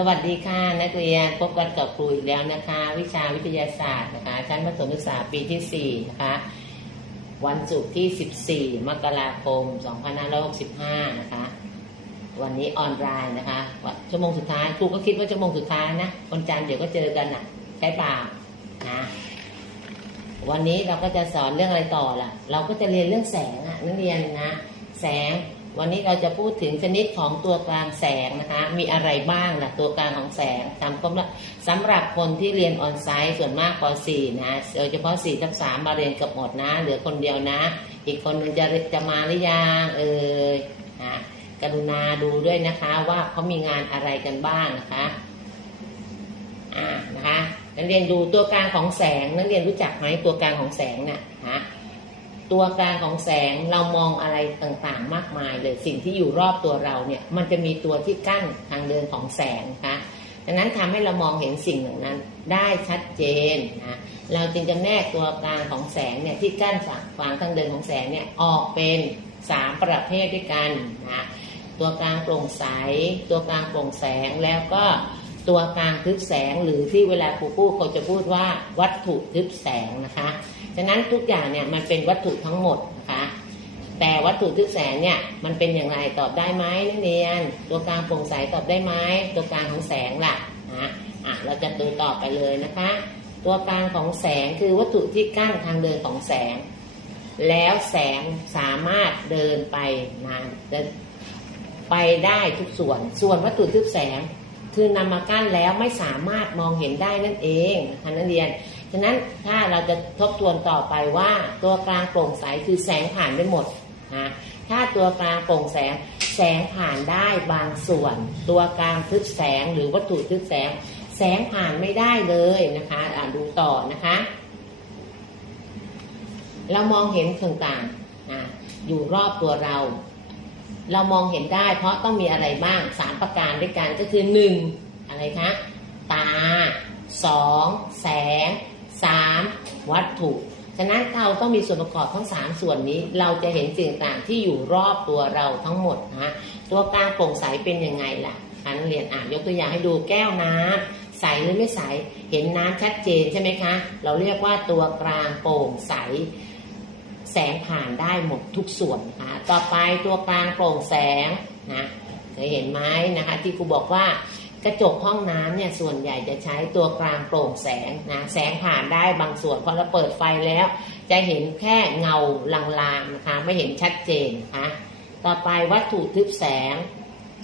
สวัสดีค่ะนักเรียนพบกันกับครูอีกแล้วนะคะ วิชาวิทยาศาสตร์นะคะชั้นประถมศึกษาปีที่4นะคะวันศุกร์ที่ 14 มกราคม 2565 นะคะ วันนี้ออนไลน์นะคะชั่วโมงสุดท้ายครูก็คิดว่าชั่วโมงสุดท้ายนะวันจันทร์เดี๋ยวก็เจอกันอะใช่เปล่านะวันนี้เราก็จะสอนเรื่องอะไรต่อล่ะ เราก็จะเรียนเรื่องแสงอะนักเรียนนะ แสง วันนี้เราจะพูดถึงชนิดของตัวกลางแสงนะคะ มีอะไรบ้างนะตัวกลางของแสงจำก็สำหรับคนที่เรียนออนไซต์ส่วนมากป .4 นะโดยเฉพาะ4ทับ3มาเรียนกับหมดนะ เหลือคนเดียวนะ อีกคนหนึงจะจะมาหรือยังเออนะกรุณาดูด้วยนะคะว่าเขามีงานอะไรกันบ้างนะคะอ่านะคะนักเรียนดูตัวกลางของแสงนักเรียนรู้จักไหมตัวกลางของแสงน่ะฮะ ตัวกลางของแสงเรามองอะไรต่างๆ มากมายเลยสิ่งที่อยู่รอบตัวเราเนี่ยมันจะมีตัวที่กั้นทางเดินของแสงนะคะดังนั้นทำให้เรามองเห็นสิ่งเหล่านั้นได้ชัดเจนนะเราจึงจะแนกตัวกลางของแสงเนี่ยที่กั้นฝางทางเดินของแสงเนี่ยออกเป็นสามประเภทด้วยกันนะตัวกลางโปร่งใส ตัวกลางโปร่งแสงแล้วก็ตัวกลางทึบแสงหรือที่เวลาครูพูดเขาจะพูดว่าวัตถุทึบแสงนะคะ ฉะนั้นทุกอย่างเนี่ยมันเป็นวัตถุทั้งหมดนะคะแต่วัตถุทึบแสงเนี่ยมันเป็นอย่างไรตอบได้ไหมนักเรียน ตัวกลางโปร่งใสตอบได้ไหมตัวกลางของแสงล่ะนะอะเราจะดูต่อไปเลยนะคะ ตัวกลางของแสงคือวัตถุที่กั้นทางเดินของแสง แล้วแสงสามารถเดินไปนานเดินไปได้ทุกส่วน ส่วนวัตถุทึบแสง คือนำมากั้นแล้วไม่สามารถมองเห็นได้นั่นเองนะคะนักเรียน ฉะนั้นถ้าเราจะทบทวนต่อไปว่าตัวกลางโปร่งใสคือแสงผ่านได้หมดนะถ้าตัวกลางโปร่งแสงแสงผ่านได้บางส่วน ตัวกลางทึบแสงหรือวัตถุทึบแสง แสงผ่านไม่ได้เลยนะคะอ่านดูต่อนะคะ เรามองเห็นต่างๆนะอยู่รอบตัวเรา เรามองเห็นได้ เพราะต้องมีอะไรบ้างสามประการด้วยกันก็คือหนึ่งอะไรคะตาสองแสง สามวัตถุ ฉะนั้นเราต้องมีส่วนประกอบทั้งสามส่วนนี้ เราจะเห็นสิ่งต่างที่อยู่รอบตัวเราทั้งหมดนะตัวกลางโปร่งใสเป็นยังไงล่ะอันเรียนอ่านยกตัวอย่างให้ดูแก้วน้ำใสหรือไม่ใส เห็นน้ำชัดเจนใช่ไหมคะ เราเรียกว่าตัวกลางโปร่งใส แสงผ่านได้หมดทุกส่วนนะคะต่อไปตัวกลางโปร่งแสงนะเคยเห็นไหมนะคะ ที่ครูบอกว่า กระจกห้องน้ำเนี่ยส่วนใหญ่จะใช้ตัวกลางโปร่งแสงนะแสงผ่านได้บางส่วนพอเราเปิดไฟแล้ว จะเห็นแค่เงาลางๆนะคะไม่เห็นชัดเจนนะคะต่อไปวัตถุทึบแสง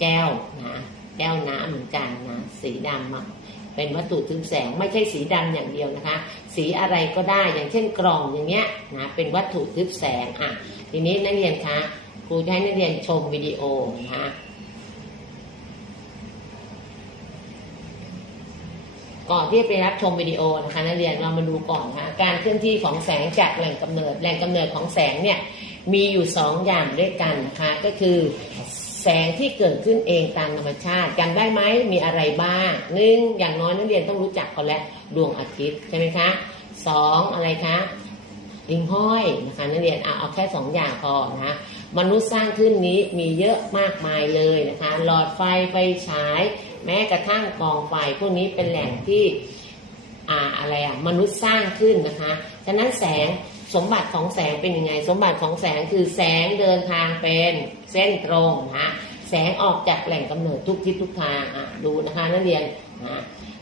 แก้วนะแก้วน้ำเหมือนกันนะสีดำเป็นวัตถุทึบแสงไม่ใช่สีดำอย่างเดียวนะคะ สีอะไรก็ได้อย่างเช่นกล่องอย่างเงี้ยนะเป็นวัตถุทึบแสงอะทีนี้นักเรียนคะครูจะให้นักเรียนชมวิดีโอนะคะ ก่อนที่จะไปรับชมวิดีโอนะคะนักเรียนเรามาดูก่อนนะคะการเคลื่อนที่ของแสงจากแหล่งกำเนิดแหล่งกำเนิดของแสงเนี่ยมีอยู่สองอย่างด้วยกันนะคะก็คือแสงที่เกิดขึ้นเองตามธรรมชาติจำได้ไหมมีอะไรบ้างหนึ่งอย่างน้อยนักเรียนต้องรู้จักเขาแล้วดวงอาทิตย์ใช่ไหมคะสองอะไรคะลิงห้อยนะคะนักเรียนเอาเอาแค่สองอย่างพอนะ มนุษย์สร้างขึ้นนี้มีเยอะมากมายเลยนะคะ หลอดไฟไฟฉาย แม้กระทั่งกองไฟพวกนี้เป็นแหล่งที่อ่าอะไรอะมนุษย์สร้างขึ้นนะคะฉะนั้นแสงสมบัติของแสงเป็นยังไง สมบัติของแสงคือแสงเดินทางเป็นเส้นตรงนะแสงออกจากแหล่งกำเนิดทุกทิศทุกทางอะดูนะคะนักเรียนนะ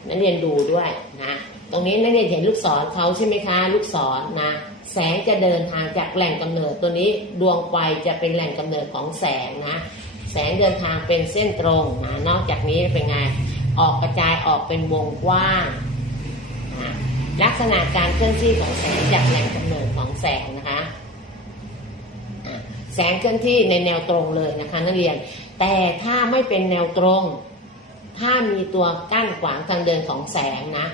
นักเรียนดูด้วยนะตรงนี้นักเรียนเห็นลูกศรเขาใช่ไหมคะ ลูกศรนะ แสงจะเดินทางจากแหล่งกำเนิดตัวนี้ดวงไฟจะเป็นแหล่งกำเนิดของแสงนะ แสงเดินทางเป็นเส้นตรงนะนอกจากนี้เป็นไงออกกระจายออกเป็นวงกว้างนะลักษณะการเคลื่อนที่ของแสงจากแหล่งกำเนิดของแสงนะคะแสงเคลื่อนที่ในแนวตรงเลยนะคะนักเรียน แต่ถ้าไม่เป็นแนวตรง ถ้ามีตัวกั้นขวางทางเดินของแสงนะ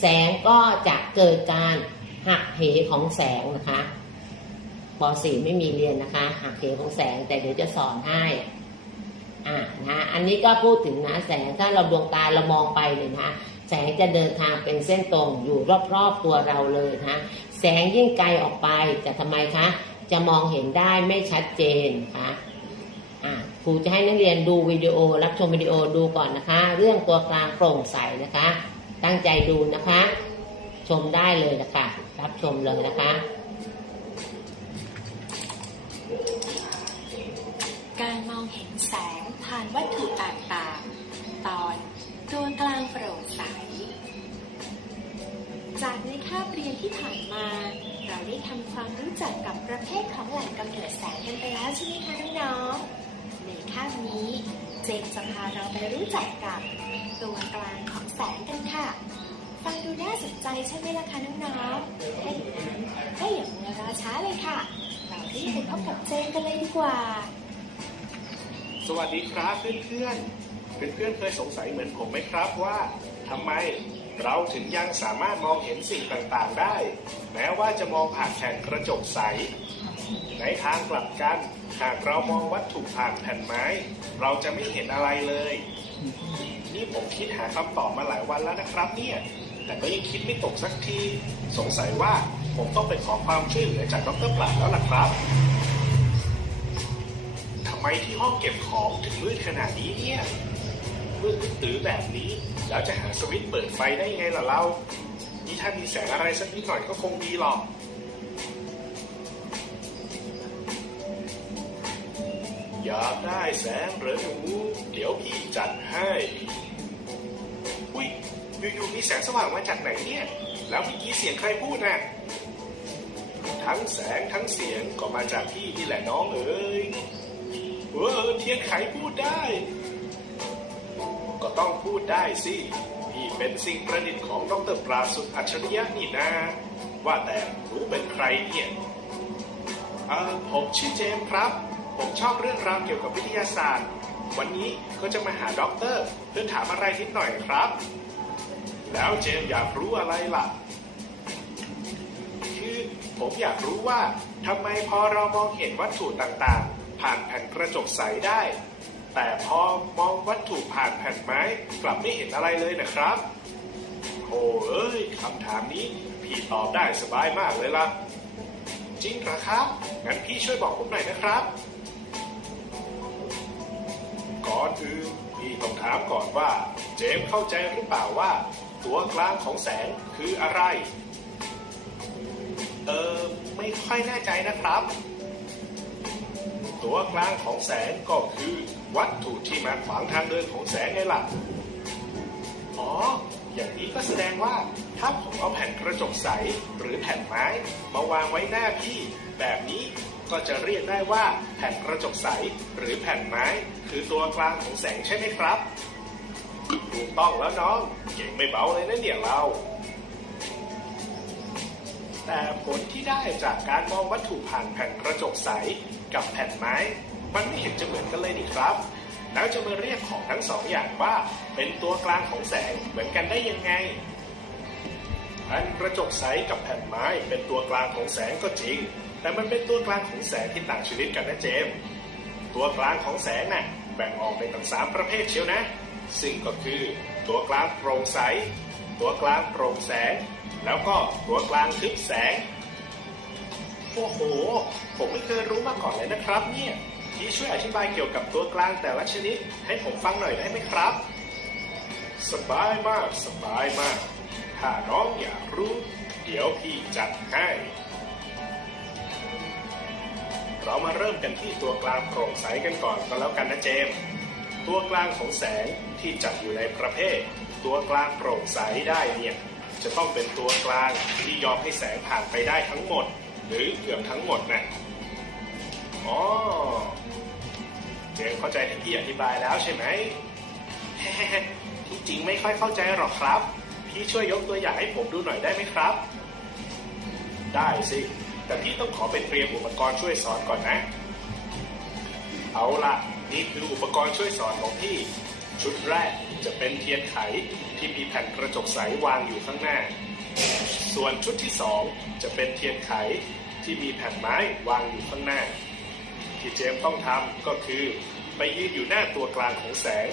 แสงก็จะเกิดการ หักเหของแสงนะคะป .4 ไม่มีเรียนนะคะ หักเหของแสงแต่เดี๋ยวจะสอนให้อ่านะอันนี้ก็พูดถึงนะแสงถ้าเราดวงตาเรามองไปเลยนะแสงจะเดินทางเป็นเส้นตรงอยู่รอบๆตัวเราเลยนะแสงยิ่งไกลออกไปจะทำไมคะ จะมองเห็นได้ไม่ชัดเจนคะอ่าครูจะให้นักเรียนดูวิดีโอ รับชมวิดีโอดูก่อนนะคะ เรื่องตัวกลางโปร่งใสนะคะ ตั้งใจดูนะคะ ชมได้เลยนะคะ รับชมเลยนะคะ การมองเห็นแสงผ่านวัตถุต่างๆ ตอนตัวกลางโปร่งใส จากในคาบเรียนที่ผ่านมา เราได้ทำความรู้จักกับประเภทของแหล่งกำเนิดแสงกันไปแล้วใช่ไหมคะน้องๆในคาบนี้ เจนจะพาเราไปรู้จักกับตัวกลางของแสงกันค่ะ ฟังดูน่าสนใจใช่ไหมล่ะคะน้องๆถ้าอย่างนั้นก็อย่ามัวรอช้าเลยค่ะ เรารีบไปพบกับเจนกันเลยดีกว่า สวัสดีครับเพื่อนๆ เพื่อนๆเคยสงสัยเหมือนผมไหมครับว่าทำไมเราถึงยังสามารถมองเห็นสิ่งต่างๆได้ แม้ว่าจะมองผ่านแผ่นกระจกใส ในทางกลับกัน หากเรามองวัตถุผ่านแผ่นไม้ เราจะไม่เห็นอะไรเลย นี่ผมคิดหาคำตอบมาหลายวันแล้วนะครับเนี่ย แต่ก็ยังคิดไม่ตกสักที สงสัยว่าผมต้องไปขอความช่วยเหลือจากดรปราดแล้วล่ะครับทำไมที่ห้องเก็บของถึงมืดขนาดนี้เนี่ย มืดตื้อแบบนี้ แล้วจะหาสวิตช์เปิดไฟได้ยังไงล่ะเรา นี่ถ้ามีแสงอะไรสักนิดหน่อยก็คงดีหรอกอยากได้แสงเหรือหนูเดี๋ยวพี่จัดให้ อยู่ๆมีแสงสว่างมาจากไหนเนี่ย แล้วเมื่อกี้เสียงใครพูดน่ะทั้งแสงทั้งเสียงก็มาจากพี่นี่แหละน้องเอ๋ยเออเทียนไขพูดได้ ก็ต้องพูดได้สิพี่เป็นสิ่งประดิษฐ์ของดรปราสุดอัจฉริยะนี่นาว่าแต่รู้เป็นใครเนี่ยเออผมชื่อเจมส์ครับ ผมชอบเรื่องราวเกี่ยวกับวิทยาศาสตร์ วันนี้ก็จะมาหาด็อกเตอร์เพื่อถามอะไรนิดหน่อยครับ แล้วเจมอยากรู้อะไรล่ะ คือผมอยากรู้ว่าทำไมพอเรามองเห็นวัตถุต่างๆ ผ่านแผ่นกระจกใสได้ แต่พอมองวัตถุผ่านแผ่นไม้กลับไม่เห็นอะไรเลยนะครับ โอ้เอ้ยคำถามนี้พี่ตอบได้สบายมากเลยล่ะ จริงเหรอครับ งั้นพี่ช่วยบอกผมหน่อยนะครับ ก่อนอื่น พี่ต้องถามก่อนว่า เจมเข้าใจหรือเปล่าว่า ตัวกลางของแสงคืออะไร เออไม่ค่อยแน่ใจนะครับ ตัวกลางของแสงก็คือวัตถุที่มาขวางทางเดินของแสงไงล่ะอ๋อ อย่างนี้ก็แสดงว่าถ้าผมเอาแผ่นกระจกใสหรือแผ่นไม้มาวางไว้หน้าพี่แบบนี้ ก็จะเรียกได้ว่าแผ่นกระจกใสหรือแผ่นไม้ คือตัวกลางของแสงใช่ไหมครับ ถูกต้องแล้วน้อง เก่งไม่เบาเลยนะเนี่ยเรา แต่ผลที่ได้จากการมองวัตถุผ่านแผ่นกระจกใสกับแผ่นไม้ มันไม่เห็นจะเหมือนกันเลยนี่ครับแล้วจะมาเรียกของทั้งสองอย่างว่าเป็นตัวกลางของแสงเหมือนกันได้ยังไงแผ่นกระจกใสกับแผ่นไม้เป็นตัวกลางของแสงก็จริง แต่มันเป็นตัวกลางของแสงที่ต่างชนิดกันนะเจมส์ตัวกลางของแสงน่ะแบ่งออกเป็นตั้งสามประเภทเชียวนะ ซึ่งก็คือ ตัวกลางโปร่งใส ตัวกลางโปร่งแสง แล้วก็ตัวกลางทึบแสง โอ้โห ผมไม่เคยรู้มาก่อนเลยนะครับเนี่ย พี่ช่วยอธิบายเกี่ยวกับตัวกลางแต่ละชนิด ให้ผมฟังหน่อยได้ไหมครับ สบายมาก สบายมาก ถ้าน้องอยากรู้ เดี๋ยวพี่จัดให้ เรามาเริ่มกันที่ตัวกลางโปร่งใสกันก่อนก็แล้วกันนะเจมส์ตัวกลางของแสงที่จัดอยู่ในประเภท ตัวกลางโปร่งใสได้เนี่ยจะต้องเป็นตัวกลางที่ยอมให้แสงผ่านไปได้ทั้งหมด หรือเกือบทั้งหมดนะอ๋อเจมเข้าใจที่พี่อธิบายแล้วใช่ไหมที่จริงไม่ค่อยเข้าใจหรอกครับ พี่ช่วยยกตัวอย่างให้ผมดูหน่อยได้ไหมครับ ได้สิ แต่พี่ต้องขอเป็นเตรียมอุปกรณ์ช่วยสอนก่อนนะ เอาล่ะนี่คืออุปกรณ์ช่วยสอนของพี่ ชุดแรกจะเป็นเทียนไขที่มีแผ่นกระจกใสวางอยู่ข้างหน้า ส่วนชุดที่สองจะเป็นเทียนไขที่มีแผ่นไม้วางอยู่ข้างหน้า ที่เจมต้องทำก็คือ ไปยืนอยู่หน้าตัวกลางของแสง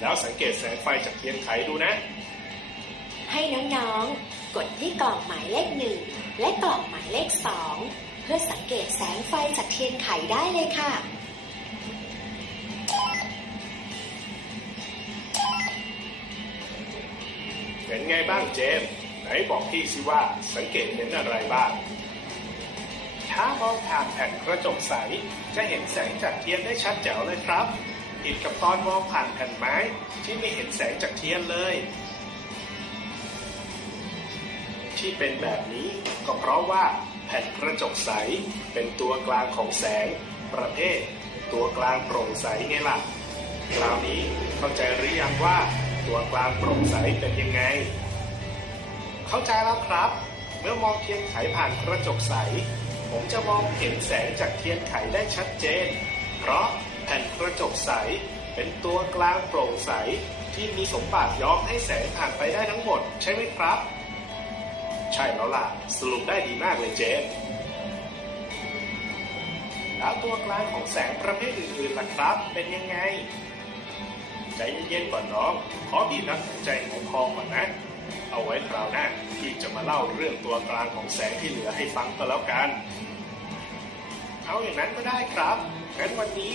แล้วสังเกตแสงไฟจากเทียนไขดูนะ ให้น้องๆ กดที่กล่องหมายเลขหนึ่ง และกล่องหมายเลข 2 เพื่อสังเกตแสงไฟจากเทียนไขได้เลยค่ะ เป็นไงบ้างเจมไหนบอกพี่สิว่าสังเกตเห็นอะไรบ้าง ถ้ามองผ่านแผ่นกระจกใส จะเห็นแสงจากเทียนได้ชัดแจ๋วเลยครับอิดกับตอนมองผ่านแผ่นไม้ที่ไม่เห็นแสงจากเทียนเลย ที่เป็นแบบนี้ ก็เพราะว่าแผ่นกระจกใสเป็นตัวกลางของแสง ประเภท ตัวกลางโปร่งใสไงล่ะคราวนี้เข้าใจหรือยังว่าตัวกลางโปร่งใสเป็นยังไง เข้าใจแล้วครับ เมื่อมองเทียนไขผ่านกระจกใส ผมจะมองเห็นแสงจากเทียนไขได้ชัดเจน เพราะแผ่นกระจกใสเป็นตัวกลางโปร่งใสที่มีสมบัติย้อมให้แสงผ่านไปได้ทั้งหมด ใช่ไหมครับ ใช่แล้วล่ะ สรุปได้ดีมากเลยเจนแล้วตัวกลางของแสงประเภทอื่นๆล่ะครับ เป็นยังไง ใจเย็นๆก่อนน้อง ขอพี่นักใจของทองก่อนนะ เอาไว้คราวหน้าพี่จะมาเล่าเรื่องตัวกลางของแสงที่เหลือให้ฟังก็แล้วกัน เอาอย่างนั้นก็ได้ครับงั้นวันนี้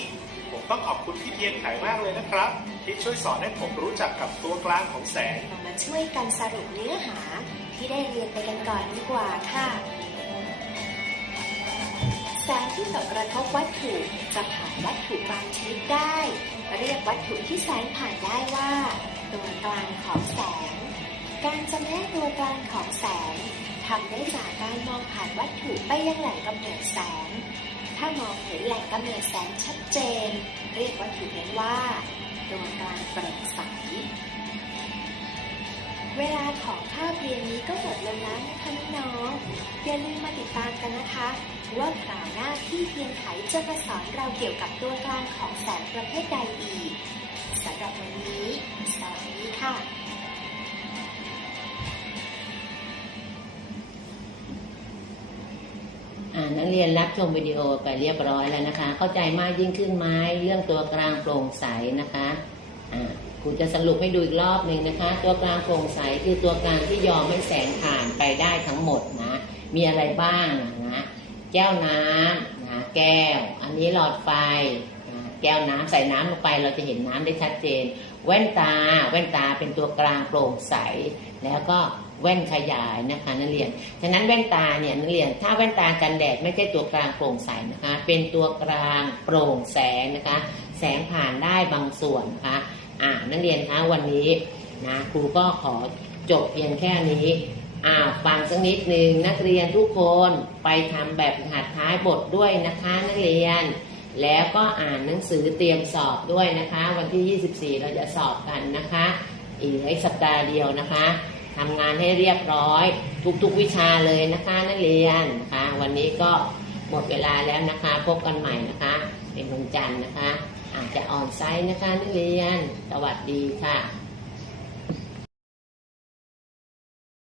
ผมต้องขอบคุณพี่เทียนไขมากเลยนะครับ ที่ช่วยสอนให้ผมรู้จักกับตัวกลางของแสง เรามาช่วยกันสรุปเนื้อหาที่ได้เรียนไปกันก่อนดีกว่าค่ะ แสงที่ตกกระทบวัตถุจะผ่านวัตถุบางชนิดได้ เรียกวัตถุที่แสงผ่านได้ว่า ตัวกลางของแสง การจำแนกตัวกลางของแสงทำได้จากการมองผ่านวัตถุไปยังแหล่งกำเนิดแสง ถ้ามองเห็นแหล่งกำเนิดแสงชัดเจน เรียกวัตถุนั้นว่าตัวกลางโปร่งใสเวลาของภาพเรียนนี้ก็หมดลงแล้วนะคะน้องอย่าลืมมาติดตามกันนะคะ ว่าคราวหน้าที่เพียงไขจะมาสอนเราเกี่ยวกับตัวกลางของแสงประเภทใดอีกสำหรับวันนี้ สวัสดีค่ะ นักเรียนรับชมวิดีโอไปเรียบร้อยแล้วนะคะ เข้าใจมากยิ่งขึ้นไหมเรื่องตัวกลางโปร่งใสนะคะอ่าครูจะสรุปให้ดูอีกรอบหนึ่งนะคะ ตัวกลางโปร่งใสคือตัวกลางที่ยอมให้แสงผ่านไปได้ทั้งหมดนะ มีอะไรบ้างนะแก้วน้ำนะแก้ว อันนี้หลอดไฟนะแก้วน้ำใส่น้ำลงไปเราจะเห็นน้ำได้ชัดเจน แว่นตาแว่นตาเป็นตัวกลางโปร่งใส แล้วก็ แว่นขยายนะคะนักเรียน ฉะนั้นแว่นตาเนี่ยนักเรียน ถ้าแว่นตากันแดดไม่ใช่ตัวกลางโปร่งใสนะคะ เป็นตัวกลางโปร่งแสงนะคะ แสงผ่านได้บางส่วนนะคะอ่านักเรียนคะวันนี้นะครูก็ขอจบเพียงแค่นี้อ่าฟังสักนิดหนึ่งนักเรียนทุกคนไปทำแบบหัดท้ายบทด้วยนะคะนักเรียน แล้วก็อ่านหนังสือเตรียมสอบด้วยนะคะ วันที่ 24 เราจะสอบกันนะคะ อีกสัปดาห์เดียวนะคะ ทำงานให้เรียบร้อย ทุกๆวิชาเลยนะคะนักเรียนนะคะ วันนี้ก็หมดเวลาแล้วนะคะ พบกันใหม่นะคะ เป็นวันจันทร์นะคะ อาจจะออนไซต์นะคะนักเรียน สวัสดีค่ะ